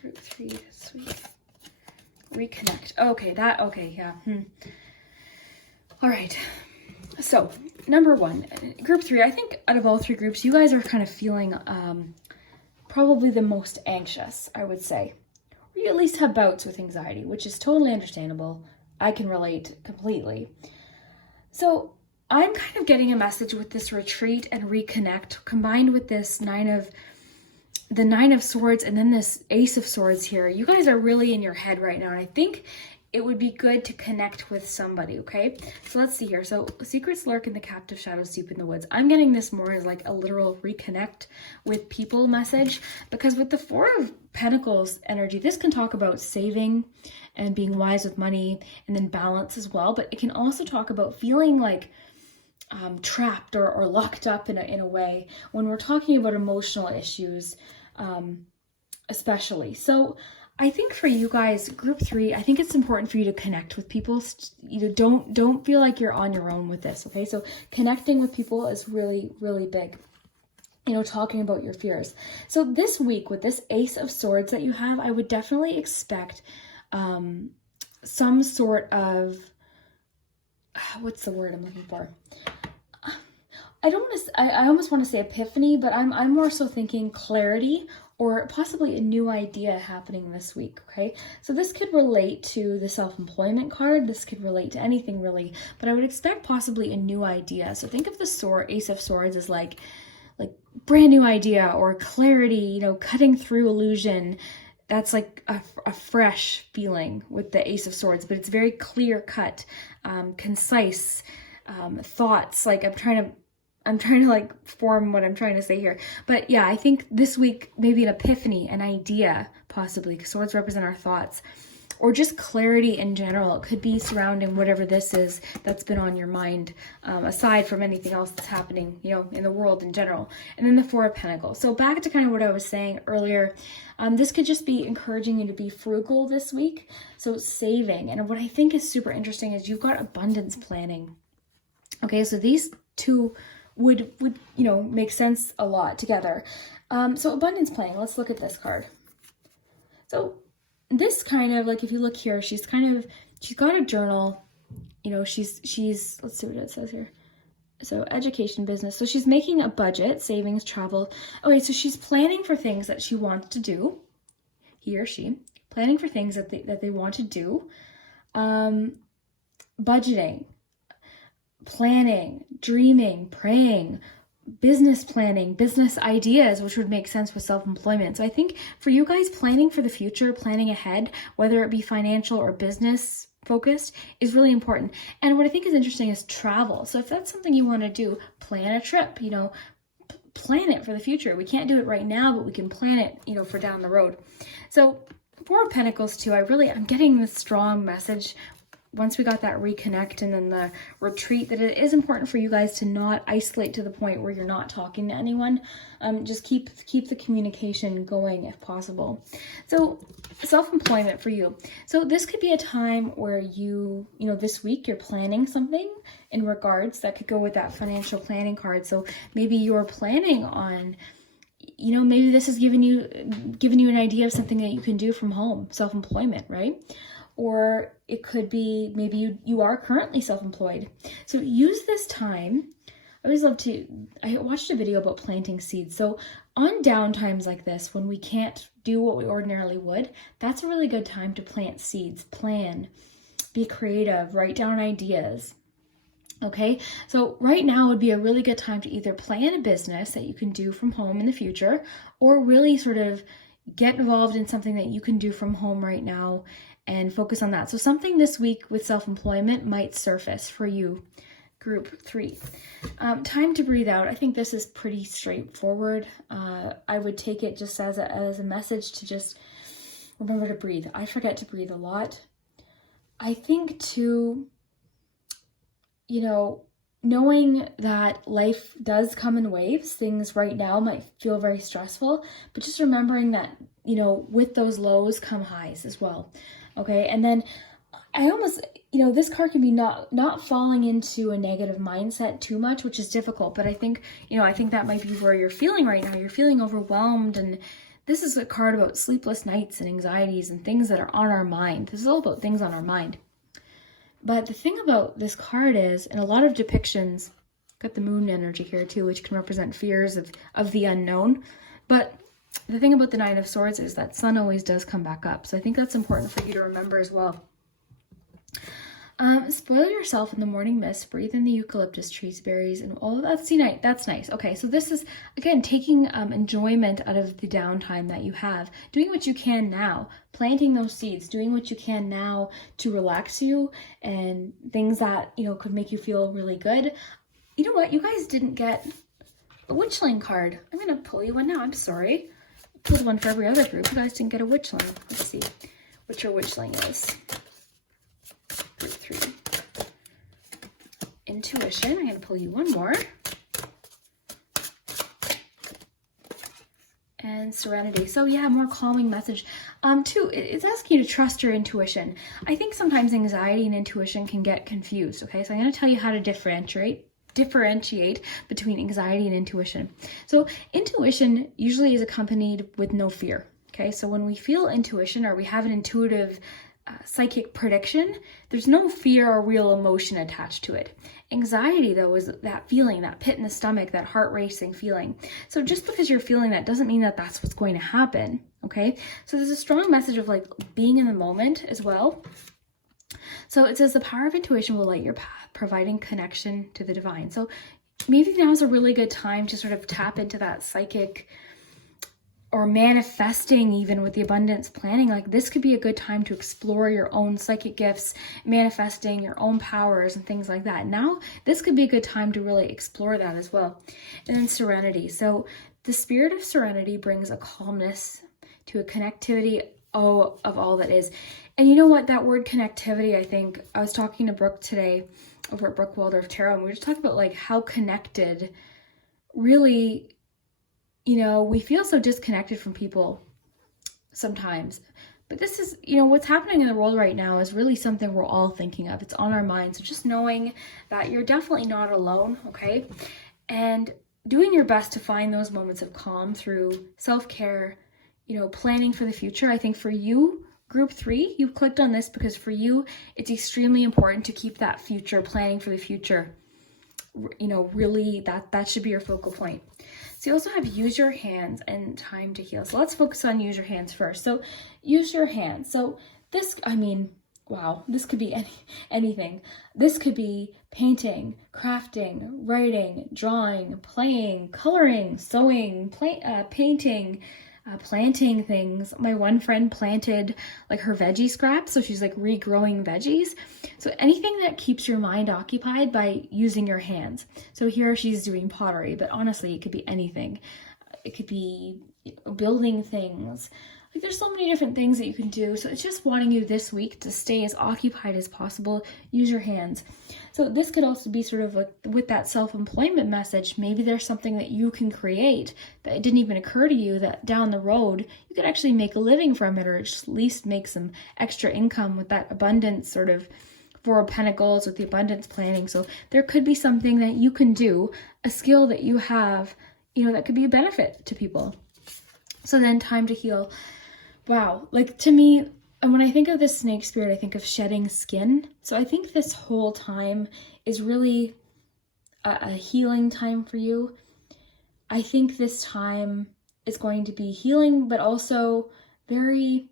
Group 3 this week. Reconnect. Okay, yeah. All right. So, number 1, group 3. I think out of all 3 groups, you guys are kind of feeling probably the most anxious, I would say. Or you at least have bouts with anxiety, which is totally understandable. I can relate completely. So, I'm kind of getting a message with this retreat and reconnect combined with this Nine of Swords and then this Ace of Swords here. You guys are really in your head right now, and I think it would be good to connect with somebody, okay? So let's see here. So secrets lurk in the captive shadows deep in the woods. I'm getting this more as like a literal reconnect with people message, because with the Four of Pentacles energy, this can talk about saving and being wise with money and then balance as well, but it can also talk about feeling like trapped or locked up in a way when we're talking about emotional issues, especially. So I think for you guys, group 3, I think it's important for you to connect with people. You know, don't feel like you're on your own with this. Okay, so connecting with people is really, really big. You know, talking about your fears. So this week with this Ace of Swords that you have, I would definitely expect some sort of, what's the word I'm looking for? I almost want to say epiphany, but I'm more so thinking clarity or possibly a new idea happening this week, okay? So this could relate to the self-employment card. This could relate to anything really, but I would expect possibly a new idea. So think of the Ace of Swords as like brand new idea or clarity, you know, cutting through illusion. That's like a fresh feeling with the Ace of Swords, but it's very clear cut, concise thoughts. Like I'm trying to like form what I'm trying to say here. But yeah, I think this week, maybe an epiphany, an idea, possibly, because swords represent our thoughts, or just clarity in general. It could be surrounding whatever this is that's been on your mind, aside from anything else that's happening, you know, in the world in general. And then the Four of Pentacles. So back to kind of what I was saying earlier, this could just be encouraging you to be frugal this week. So saving. And what I think is super interesting is you've got abundance planning. Okay, so these two would you know, make sense a lot together. So abundance planning, let's look at this card. So this kind of, like, if you look here, she's got a journal, you know, she's, let's see what it says here. So education, business. So she's making a budget, savings, travel. Okay, so she's planning for things that she wants to do. He or she, planning for things that they want to do. Budgeting, planning, dreaming, praying, business planning, business ideas, which would make sense with self-employment. So I think for you guys, planning for the future, planning ahead, whether it be financial or business focused, is really important. And what I think is interesting is travel. So if that's something you want to do, plan a trip, you know, plan it for the future. We can't do it right now, but we can plan it, you know, for down the road. So Four of Pentacles too, I'm getting this strong message once we got that reconnect and then the retreat, that it is important for you guys to not isolate to the point where you're not talking to anyone. Just keep the communication going if possible. So self-employment for you. So this could be a time where you know, this week you're planning something in regards that could go with that financial planning card. So maybe you're planning on, you know, maybe this is giving you an idea of something that you can do from home, self-employment, right? Or it could be maybe you are currently self-employed. So use this time. I watched a video about planting seeds. So on down times like this, when we can't do what we ordinarily would, that's a really good time to plant seeds, plan, be creative, write down ideas. Okay, so right now would be a really good time to either plan a business that you can do from home in the future, or really sort of get involved in something that you can do from home right now and focus on that. So something this week with self-employment might surface for you, group 3. Time to breathe out. I think this is pretty straightforward. I would take it just as a message to just remember to breathe. I forget to breathe a lot. I think too, you know, knowing that life does come in waves, things right now might feel very stressful, but just remembering that, you know, with those lows come highs as well. Okay, and then I almost, you know, this card can be not falling into a negative mindset too much, which is difficult, but I think, you know, I think that might be where you're feeling right now. You're feeling overwhelmed, and this is a card about sleepless nights and anxieties and things that are on our mind. This is all about things on our mind. But the thing about this card is, in a lot of depictions, got the moon energy here too, which can represent fears of the unknown. But the thing about the Nine of Swords is that sun always does come back up. So I think that's important for you to remember as well. Spoil yourself in the morning mist, breathe in the eucalyptus trees, berries, and all of that. See, that's nice. Okay, so this is, again, taking enjoyment out of the downtime that you have, doing what you can now, planting those seeds, doing what you can now to relax you, and things that, you know, could make you feel really good. You know what? You guys didn't get a witchling card. I'm going to pull you one now. I'm sorry. I pulled one for every other group. You guys didn't get a witchling. Let's see what your witchling is. Group 3. intuition. I'm going to pull you one more. And serenity. So yeah, more calming message. Two, it's asking you to trust your intuition. I think sometimes anxiety and intuition can get confused. Okay, so I'm going to tell you how to differentiate between anxiety and intuition. So intuition usually is accompanied with no fear. Okay, so when we feel intuition or we have an intuitive psychic prediction, there's no fear or real emotion attached to it. Anxiety, though, is that feeling, that pit in the stomach, that heart racing feeling. So just because you're feeling that doesn't mean that that's what's going to happen. Okay, so there's a strong message of like being in the moment as well. So it says the power of intuition will light your path, providing connection to the divine. So maybe now is a really good time to sort of tap into that psychic or manifesting, even with the abundance planning. Like this could be a good time to explore your own psychic gifts, manifesting your own powers and things like that. Now, this could be a good time to really explore that as well. And then serenity. So the spirit of serenity brings a calmness to a connectivity of all that is. And you know what, that word connectivity, I think, I was talking to Brooke today over at Brooke Waldorf Tarot, and we were just talking about like how connected really, you know, we feel so disconnected from people sometimes. But this is, you know, what's happening in the world right now is really something we're all thinking of. It's on our minds. So just knowing that you're definitely not alone, okay? And doing your best to find those moments of calm through self-care, you know, planning for the future. I think for you, Group 3, you've clicked on this because for you, it's extremely important to keep that future, planning for the future. You know, really, that should be your focal point. So you also have use your hands and time to heal. So let's focus on use your hands first. So use your hands. So this, I mean, wow, this could be anything. This could be painting, crafting, writing, drawing, playing, coloring, sewing, painting, planting things. My one friend planted like her veggie scraps, so she's like regrowing veggies. So anything that keeps your mind occupied by using your hands. So here she's doing pottery, but honestly, it could be anything. It could be building things. Like there's so many different things that you can do. So it's just wanting you this week to stay as occupied as possible. Use your hands. So this could also be sort of like with that self-employment message. Maybe there's something that you can create that it didn't even occur to you that down the road you could actually make a living from it, or just at least make some extra income with that abundance sort of Four of Pentacles with the abundance planning. So there could be something that you can do, a skill that you have, you know, that could be a benefit to people. So then time to heal. Wow, like to me, and when I think of this snake spirit, I think of shedding skin. So I think this whole time is really a healing time for you. I think this time is going to be healing, but also very,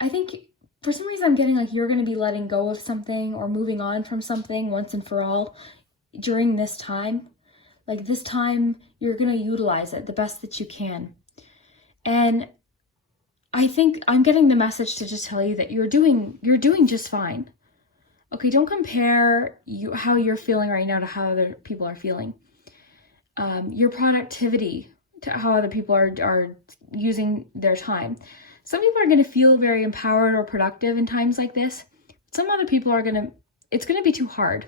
I think for some reason I'm getting like you're going to be letting go of something or moving on from something once and for all during this time. Like this time, you're going to utilize it the best that you can. And I think I'm getting the message to just tell you that you're doing just fine. Okay, don't compare how you're feeling right now to how other people are feeling. Your productivity to how other people are using their time. Some people are going to feel very empowered or productive in times like this. Some other people it's going to be too hard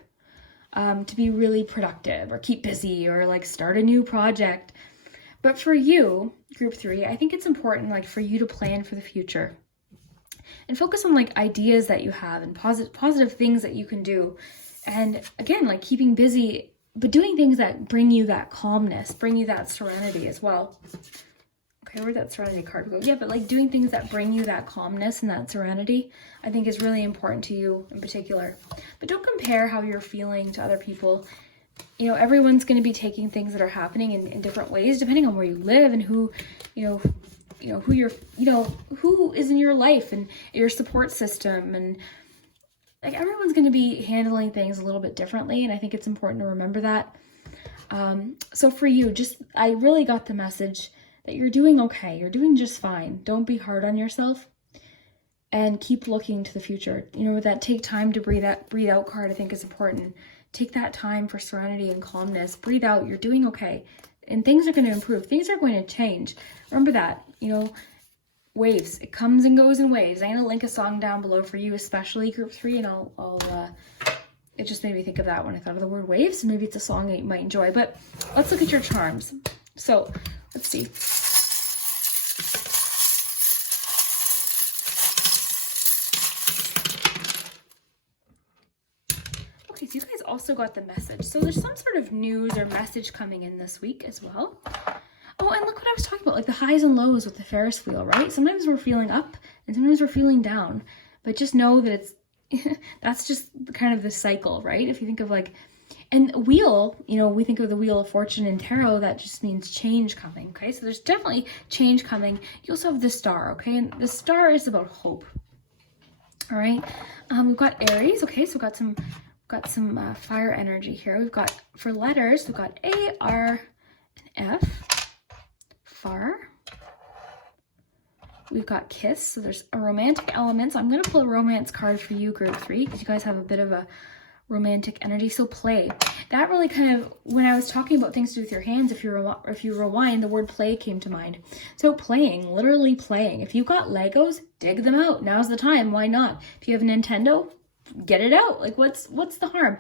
to be really productive or keep busy or like start a new project. But for you, Group 3, I think it's important like for you to plan for the future and focus on like ideas that you have and positive things that you can do. And again, like keeping busy, but doing things that bring you that calmness, bring you that serenity as well. Okay, where'd that serenity card go? Yeah, but like doing things that bring you that calmness and that serenity, I think is really important to you in particular. But don't compare how you're feeling to other people. You know, everyone's going to be taking things that are happening in different ways, depending on where you live and who who is in your life and your support system. And like everyone's going to be handling things a little bit differently. And I think it's important to remember that. So for you, I really got the message that you're doing okay. You're doing just fine. Don't be hard on yourself and keep looking to the future. You know, that take time to breathe out card, I think is important. Take that time for serenity and calmness. Breathe out. You're doing okay. And things are going to improve. Things are going to change. Remember that, you know, waves. It comes and goes in waves. I'm going to link a song down below for you, especially Group 3, and I'll it just made me think of that when I thought of the word waves. Maybe it's a song that you might enjoy, but let's look at your charms. So let's see. Okay, so you guys also got the message. So there's some sort of news or message coming in this week as well. Oh, and look what I was talking about, like the highs and lows with the Ferris wheel, right? Sometimes we're feeling up and sometimes we're feeling down, but just know that it's, that's just kind of the cycle, right? If you think of like, and wheel, you know, we think of the Wheel of Fortune in tarot, that just means change coming, okay? So there's definitely change coming. You also have the Star, okay? And the Star is about hope, all right? We've got Aries, okay? So we've got some fire energy here. We've got, for letters, we've got A, R, and F, far. We've got Kiss, so there's a romantic element. So I'm going to pull a romance card for you, group 3, because you guys have a bit of a romantic energy. So play. That really kind of, when I was talking about things to do with your hands, if you rewind, the word play came to mind. So playing, literally playing. If you've got Legos, dig them out. Now's the time. Why not? If you have a Nintendo, get it out. Like, what's the harm?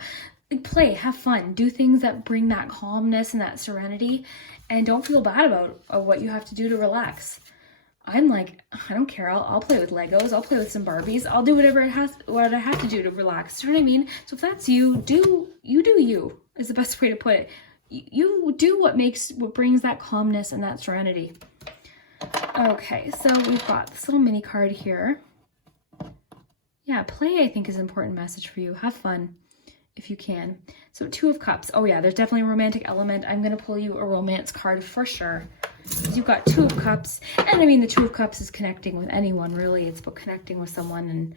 Like, play, have fun, do things that bring that calmness and that serenity, and don't feel bad about what you have to do to relax. I'm like, I don't care. I'll play with Legos. I'll play with some Barbies. I'll do whatever what I have to do to relax. Do you know what I mean? So if that's you, do you is the best way to put it. You do what brings that calmness and that serenity. Okay, so we've got this little mini card here. Yeah, play, I think, is an important message for you. Have fun if you can. So 2 of Cups. Oh yeah, there's definitely a romantic element. I'm going to pull you a romance card for sure. You've got 2 of Cups. And I mean, the 2 of Cups is connecting with anyone, really. It's about connecting with someone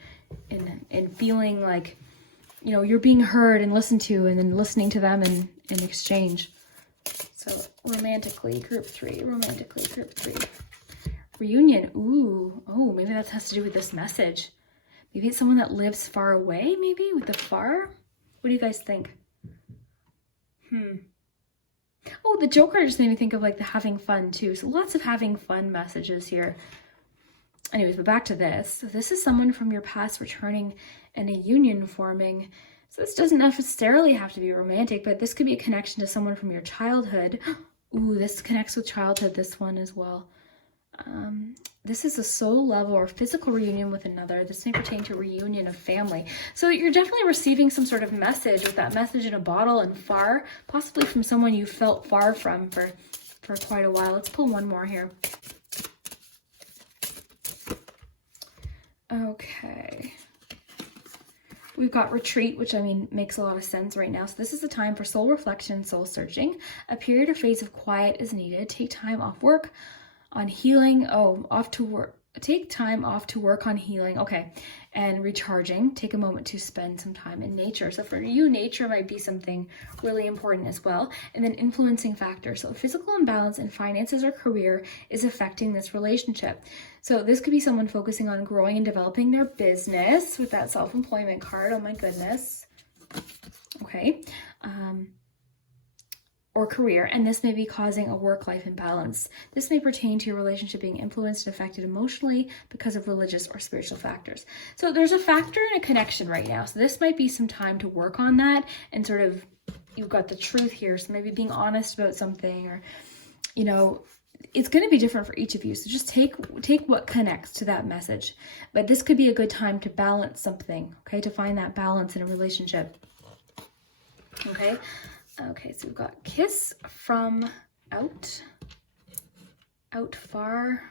and feeling like, you know, you're being heard and listened to, and then listening to them in exchange. So romantically, group 3. Romantically, group 3. Reunion. Ooh. Oh, maybe that has to do with this message. Maybe it's someone that lives far away, maybe, with the far. What do you guys think? Oh, the Joker just made me think of like the having fun too. So lots of having fun messages here. Anyways, but back to this. So this is someone from your past returning and a union forming. So this doesn't necessarily have to be romantic, but this could be a connection to someone from your childhood. Ooh, this connects with childhood, this one as well. This is a soul level or physical reunion with another. This may pertain to a reunion of family. So you're definitely receiving some sort of message, with that message in a bottle and far, possibly from someone you felt far from for quite a while. Let's pull one more here. Okay. We've got retreat, which I mean makes a lot of sense right now. So this is the time for soul reflection, soul searching. A period or phase of quiet is needed. Take time off work on healing. Oh, off to work. Take time off to work on healing. Okay. And recharging. Take a moment to spend some time in nature. So for you, nature might be something really important as well. And then influencing factors. So physical imbalance in finances or career is affecting this relationship. So this could be someone focusing on growing and developing their business with that self-employment card. Oh my goodness. Okay. Or career, and this may be causing a work-life imbalance. This may pertain to your relationship being influenced and affected emotionally because of religious or spiritual factors. So there's a factor and a connection right now. So this might be some time to work on that, and sort of, you've got the truth here. So maybe being honest about something, or, you know, it's going to be different for each of you. So just take what connects to that message. But this could be a good time to balance something, okay? To find that balance in a relationship, okay? Okay, so we've got kiss from out far.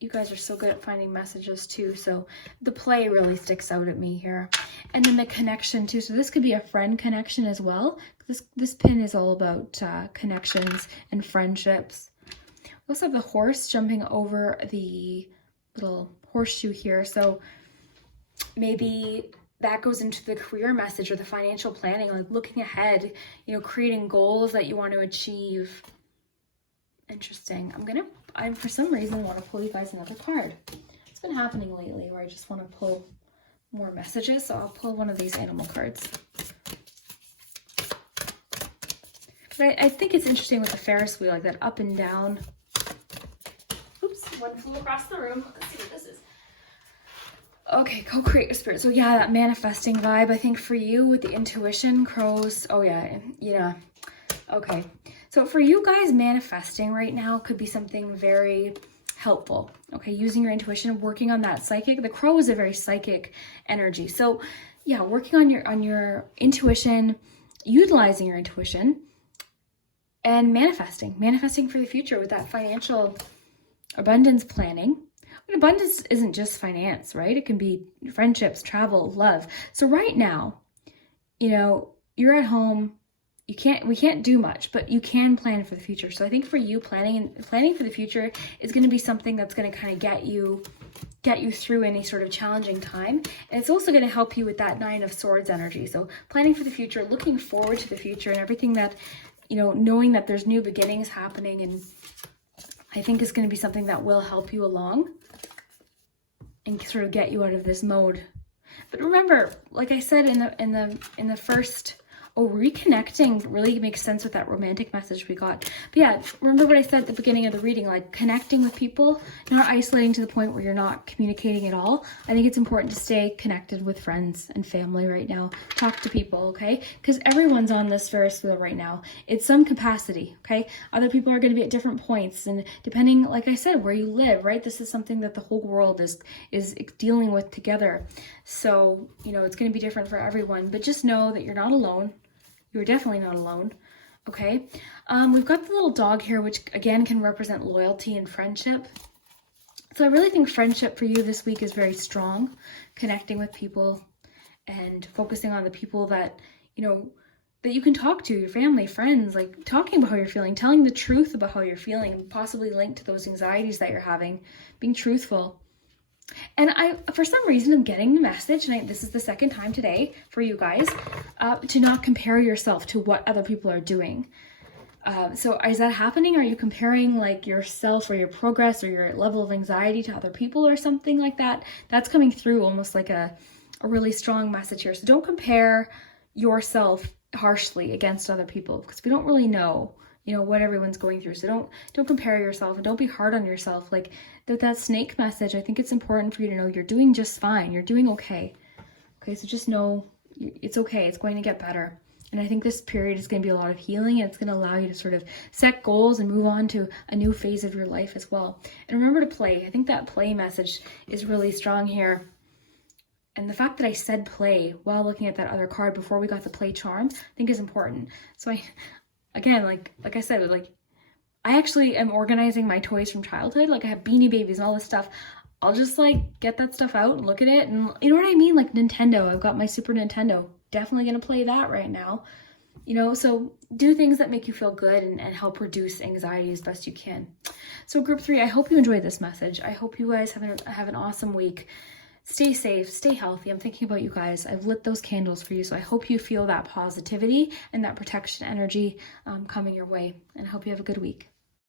You guys are so good at finding messages too. So the play really sticks out at me here. And then the connection too. So this could be a friend connection as well. This pin is all about connections and friendships. We also have the horse jumping over the little horseshoe here. So maybe that goes into the career message or the financial planning, like looking ahead, you know, creating goals that you want to achieve. Interesting. I for some reason want to pull you guys another card. It's been happening lately where I just want to pull more messages. So I'll pull one of these animal cards. But I think it's interesting with the Ferris wheel, like that up and down. Oops, one flew across the room. Let's see what this is. Okay, co-create a spirit. So yeah, that manifesting vibe, I think for you with the intuition, crows. Oh yeah, yeah. Okay. So for you guys, manifesting right now could be something very helpful. Okay, using your intuition, working on that psychic. The crow is a very psychic energy. So yeah, working on your intuition, utilizing your intuition, and manifesting for the future with that financial abundance planning. And abundance isn't just finance, right? It can be friendships, travel, love. So right now, you know, you're at home, we can't do much, but you can plan for the future. So I think for you, planning for the future is going to be something that's going to kind of get you through any sort of challenging time. And it's also going to help you with that 9 of Swords energy. So planning for the future, looking forward to the future, and everything that, you know, knowing that there's new beginnings happening, and I think is going to be something that will help you along and sort of get you out of this mode. But remember, like I said in the first, reconnecting really makes sense with that romantic message we got. But yeah, remember what I said at the beginning of the reading, like connecting with people, not isolating to the point where you're not communicating at all. I think it's important to stay connected with friends and family right now. Talk to people, okay? Because everyone's on this Ferris wheel right now. It's some capacity, okay? Other people are going to be at different points, and depending, like I said, where you live, right? This is something that the whole world is dealing with together. So, you know, it's going to be different for everyone, but just know that you're not alone. You're definitely not alone, okay? We've got the little dog here, which again can represent loyalty and friendship. So I really think friendship for you this week is very strong, connecting with people and focusing on the people that, you know, that you can talk to, your family, friends, like talking about how you're feeling, telling the truth about how you're feeling, and possibly linked to those anxieties that you're having, being truthful. And for some reason, I'm getting the message, and this is the second time today for you guys, to not compare yourself to what other people are doing. So is that happening? Are you comparing like yourself or your progress or your level of anxiety to other people or something like that? That's coming through almost like a really strong message here. So don't compare yourself harshly against other people, because we don't really know, you know, what everyone's going through. So don't compare yourself, and don't be hard on yourself. Like that snake message, I think it's important for you to know you're doing just fine. You're doing okay. Okay, so just know it's okay. It's going to get better. And I think this period is going to be a lot of healing, and it's going to allow you to sort of set goals and move on to a new phase of your life as well. And remember to play. I think that play message is really strong here. And the fact that I said play while looking at that other card before we got the play charm, I think is important. So again, like I said, like I actually am organizing my toys from childhood. Like I have Beanie Babies and all this stuff. I'll just like get that stuff out and look at it, and you know what I mean? Like Nintendo, I've got my Super Nintendo. Definitely gonna play that right now. You know, so do things that make you feel good and help reduce anxiety as best you can. So group 3, I hope you enjoyed this message. I hope you guys have an awesome week. Stay safe, stay healthy. I'm thinking about you guys. I've lit those candles for you, so I hope you feel that positivity and that protection energy coming your way, and I hope you have a good week.